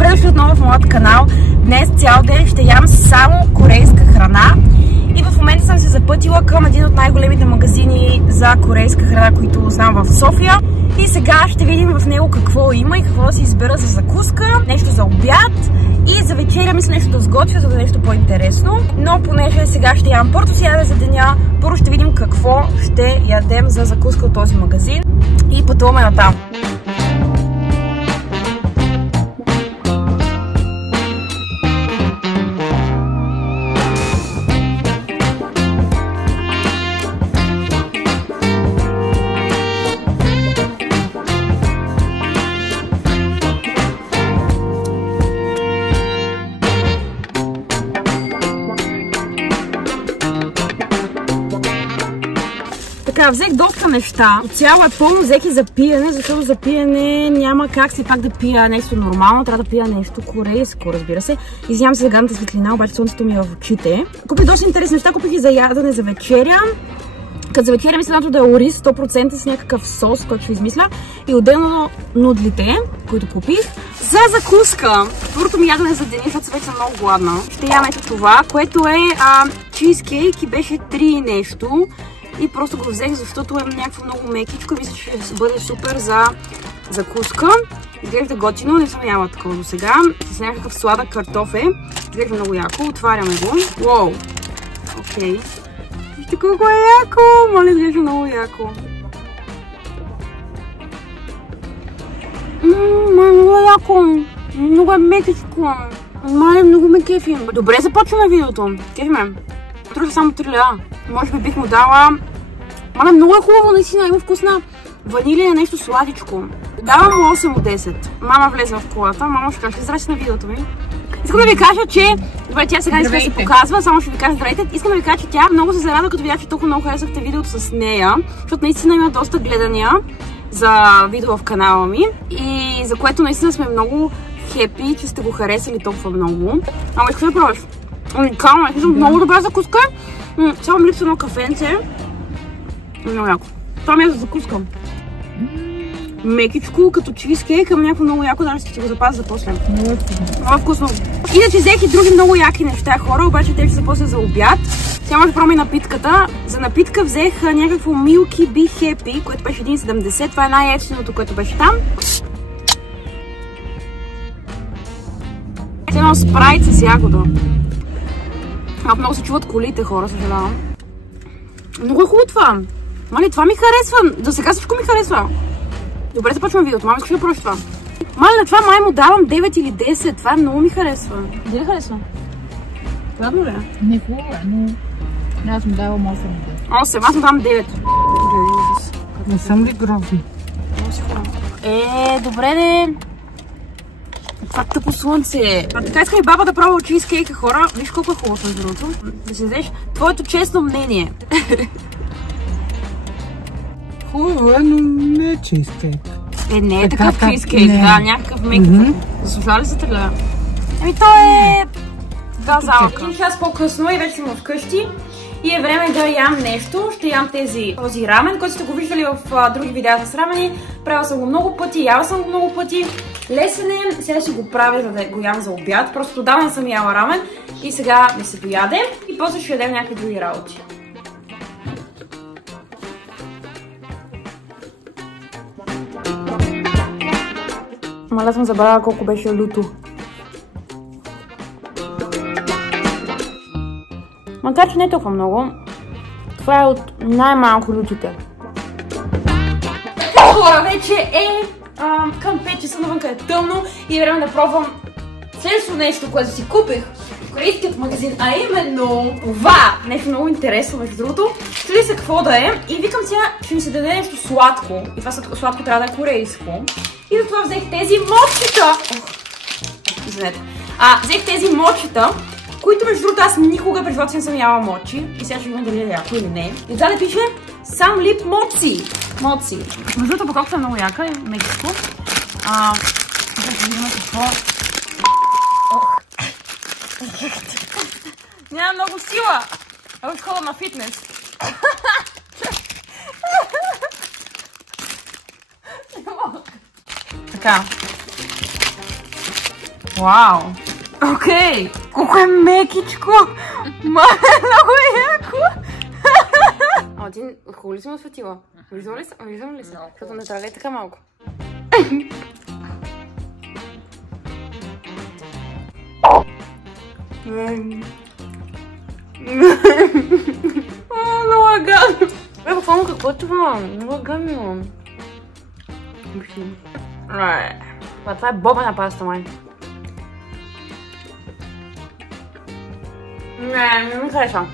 добре дошли отново в моят канал. Днес цял ден ще ям само корейска храна. И в момента съм се запътила към един от най-големите магазини за корейска храна, които знам в София. И сега ще видим в него какво има и какво да си избера за закуска, нещо за обяд и за вечеря мисля нещо да сготвя, за да е нещо по-интересно. Но понеже сега ще ям първото си яде за деня, първо ще видим какво ще ядем за закуска от този магазин и пътуваме натам. Така, взех доста неща. Цяло е пълно, взех и за пиене, защото за пиене няма как си пак да пия нещо нормално, трябва да пия нещо корейско, разбира се. Извинявам се за гадната светлина, обаче слънцето ми е в очите. Купих доста интересни неща, купих и за ядене за вечеря. Като за вечеря мисля да е ориз 100% с някакъв сос, който ще измисля. И отделно нудлите, които купих. За закуска, първото ми ядене за деня, защото вече съм много гладна. Ще ям ето това, което е чизкейк и беше 3 нещо. И просто го взех, защото е някакво много мекичко и мисля, че ще бъде супер за закуска. Изглежда готино, не съм яла такова до сега. С някакъв сладък картофе. Изглежда много яко, отваряме го. Уоу! Окей. Вижте колко е яко! Моля, изглежда много яко. Много е яко! Много е мекичко! Много ме кефи. Добре започваме видеото. Кефи ме. Труша само 3 лева. Може би бих му дала... много е хубаво, наистина има вкусна ванилия, нещо сладичко. Давам му 8 от 10. Мама влезе в колата, мама ще каже, здрасти на видеото ми. Искам да ви кажа, че... Добре, тя сега иска да се показва, само ще ви кажа здравейте. Искам да ви кажа, че тя много се зарадва, като видя, че толкова много харесахте видеото с нея. Защото наистина има доста гледания за видео в канала ми. И за което наистина сме много хепи, че сте го харесали толкова много. Ама искаш да пробваш? Уникално, много добра закуска. Само ми липсва едно кафенце. Много яко. Това ми е за закуска. Мекичко, като чизкейк, ама някакво много яко, даже ще го запазя за после. Много вкусно. Иначе взех и други много яки неща, хора, обаче те ще са после за обяд. Сега може да пробвам и напитката. За напитка взех някакво Milky Be Happy, което беше 1,70. Това е най-ефтиното, което беше там. Едно спрайт с ягода. Много се чуват колите, хора, съжалявам. Много е хубаво това. Мали, това ми харесва. До сега всичко ми харесва. Добре, започвам видеото. Мама, искаш да пробваш това? Мали, на това май му давам 9 или 10. Това много ми харесва. Дали харесва? Правда ли? Не хубаво е, но... Аз му давам 8 или 10. 8, аз му давам 9. Не съм ли грозни? Добре де. Това тъпо слънце. Така иска и баба да пробва чизкейка, хора. Виж колко е хубаво между другото. Да си взеш твоето честно мнение. Хубаво е, но не е чизкейк. Не е такъв чизкейк, да, някакъв мекъв. Заслужава ли за 3 лева? То е... Да, залка. Един час по-късно и вече съм вкъщи. И е време да ям нещо. Ще ям този рамен, който сте го виждали в други видеа с рамени. Правила съм го много пъти, яла съм го много пъти. Лесен е, сега ще го правя, за да го ям за обяд. Просто отдавна съм яла рамен и сега да се дояде. И после ще ядем някакви други работи. Маля съм забравила колко беше люто. Макар че не е толкова много, това е от най-малко лютите. Хора, вече е към 5 часа, навънка е тъмно и е време да пробвам следващото нещо, което си купих в корейският магазин, а именно това! Нещо много интересно, между другото. Чуди се какво да е и викам сега, ще ми се даде нещо сладко. И това сладко трябва да е корейско. И затова взех тези мочета. Извинете. Взех тези мочета, които между другото аз никога през живота не съм яла мочи. И сега ще видим дали е яко или не. И отзаде пише Сам Лип Моци. Моци. Между другото поколката е много яка и мекичко. Ще видим какво. Няма много сила. А ще ходя на фитнес. Така. Вау! Окей! Колко е мекичко! Много е яко! Ама ти хубаво ли си му осветила? Виждам ли се? Защото не трябва да е така малко. Много е гадно! Буквално какво е това? Много е гадно. Това е бобена паста, май. Не ми харесва.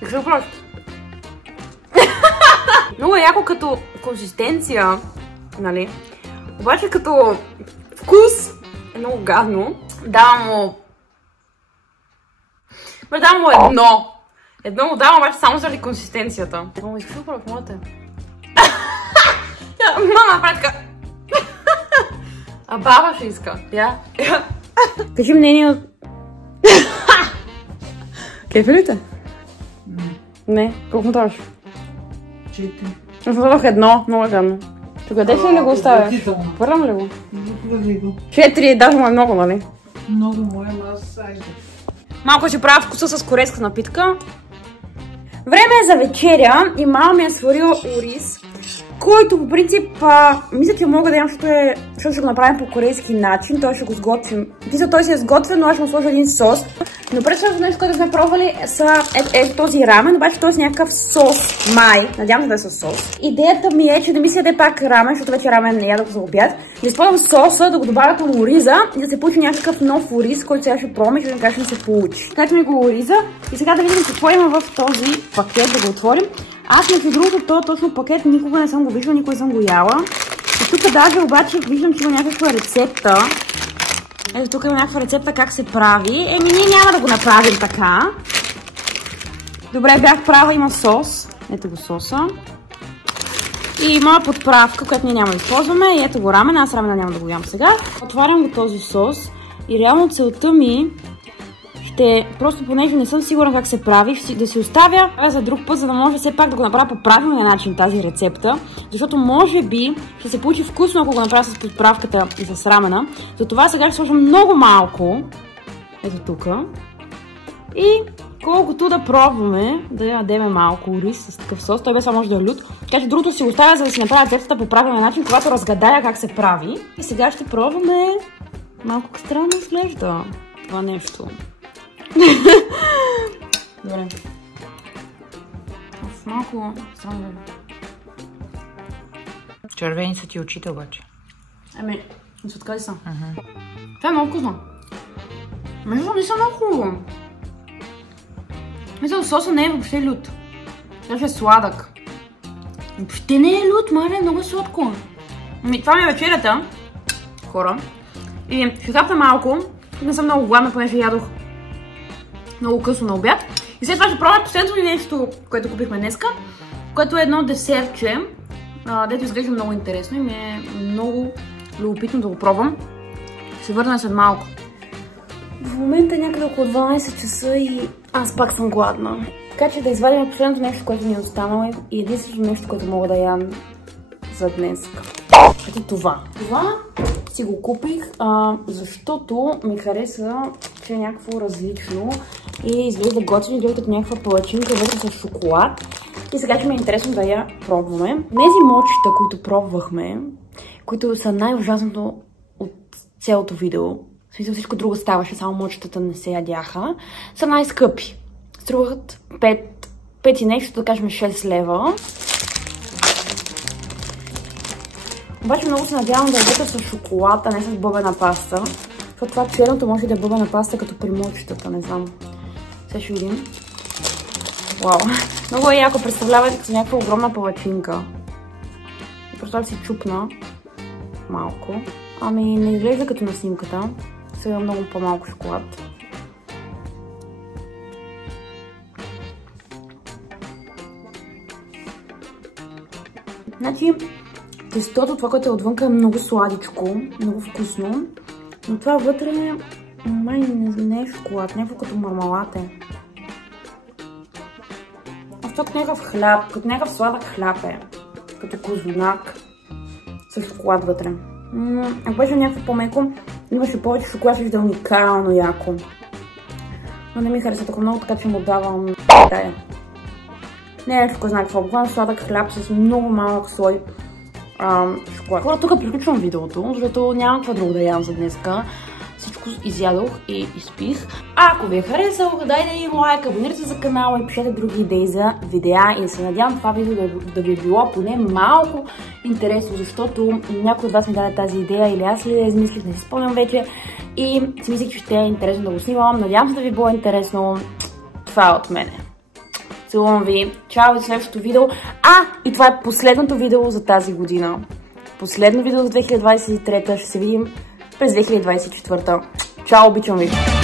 Какво просто? Много е яко като консистенция, нали? Обаче като вкус е много гадно. Давам му едно. Едно му давам обаче само заради консистенцията. Много искаш да пробваш, моля те. Мама, прави така. А баба ще иска. Я. Кажи мнение от... Кефи ли те? Не. Колко му даваш? 4. Аз дадох едно. Много е гадно. Тук къде ли го оставяш? Върнам ли го? 4, даже му е много, нали? Много му е, аз айде. Малко ще правя вкуса с корейска напитка. Време е за вечеря и мама ми е сварила ориз, който по принцип, мисля, че мога да ям, защото ще го направим по корейски начин. Той ще го сготвим. Той си е сготвен, но аз ще му сложа един сос. Но предишното нещо, което сме пробвали, е този рамен, обаче той е с някакъв сос, май. Надявам се да е с сос. Идеята ми е, че да ми се яде пак рамен, защото вече рамен не ядох за обяд. Да използвам соса, да го добавя към ориза и да се получи някакъв нов ориз, който сега ще пробваме и ще видим как ще ми се получи. Слагаме го ориза и сега да видим какво има в този пакет, да го отворим. Аз между другото, този точно пакет никога не съм го виждала, никога не съм го яла. И тук даже обаче виждам, че има някаква рецепта. Ето тук има някаква рецепта как се прави. Ние няма да го направим така. Добре, бях права, има сос. Ето го соса. И има подправка, която ние няма да използваме. И ето го рамен, аз рамена няма да го ям сега. Отварям го този сос и реално целта ми просто понеже не съм сигурна как се прави, да си оставя за друг път, за да може все пак да го направя по правилния начин тази рецепта, защото може би ще се получи вкусно, ако го направя с подправката и с рамена. Затова сега ще сложим много малко, ето тук, и колкото да пробваме да ядеме малко ориз с такъв сос, той без това може да е лют, така че другото си го оставя, за да си направя рецептата по правилния начин, когато разгадая как се прави. И сега ще пробваме. Малко странно изглежда това нещо. Добре. Малко странно. Червени са ти очите обаче. Сладкави са. Това е много вкусно. Между не са много хубаво. Мисля, соса не е въобще лют. Даже е сладък. Въобще не е лют, маре, много е сладко. Това ми е вечерята, хора. И ще хапна малко. Не съм много гладна, понеже ядох много късно на обяд. И след това ще пробвам последното нещо, което купихме днеска, което е едно десертче, дето изглежда много интересно и ми е много любопитно да го пробвам. Ще се върна след малко. В момента е някъде около 12 часа и аз пак съм гладна. Така че да извадим последното нещо, което ми е останало и единственото нещо, което мога да ям за днес. Ето това. Това си го купих, защото ми хареса, че е някакво различно и изглежда готино, изглежда като някаква палачинка вътре с шоколад. И сега ще ми е интересно да я пробваме. Тези мочета, които пробвахме, които са най-ужасното от цялото видео, в смисъл всичко друго ставаше, само мочетата не се ядяха, са най-скъпи. Струват 5 и нещо, да кажем 6 лева. Обаче много се надявам да е вътре с шоколад, а не с бобена паста. Защото това черното може да е бобена паста като при мочетата, не знам. Сега ще видим. Вау! Много е яко, представлявате като някаква огромна палачинка. И просто си чупна малко. Не изглежда като на снимката. Сега много по-малко шоколад. Значи, тестото, това, което е отвънка, е много сладичко, много вкусно. Но това вътре май не е шоколад, някакво като мармалад е. Това като някакъв хляб, като някакъв сладък хляб е. Като козунак с шоколад вътре. Ако беше някакво по-меко, Имаше повече шоколад, ще да е уникално яко. Но не ми хареса толкова много, така че му давам тая. Не е нещо, кой знае какво. Буквално сладък хляб с много малък слой шоколад. Хора, тук приключвам видеото, защото нямам какво друго да ям за днеска. Всичко изядох и изпих. Ако ви е харесало, дайте един лайк, абонирайте се за канала и пишете други идеи за видеа. И се надявам това видео да ви е било поне малко интересно, защото някой от вас ми даде тази идея или аз ли я измислих, не си спомням вече. И си мислих, че ще е интересно да го снимам. Надявам се да ви било интересно. Това е от мене. Целувам ви. Чао и следващото видео. И това е последното видео за тази година. Последно видео за 2023. Ще се видим през 2024. Чао, обичам ви!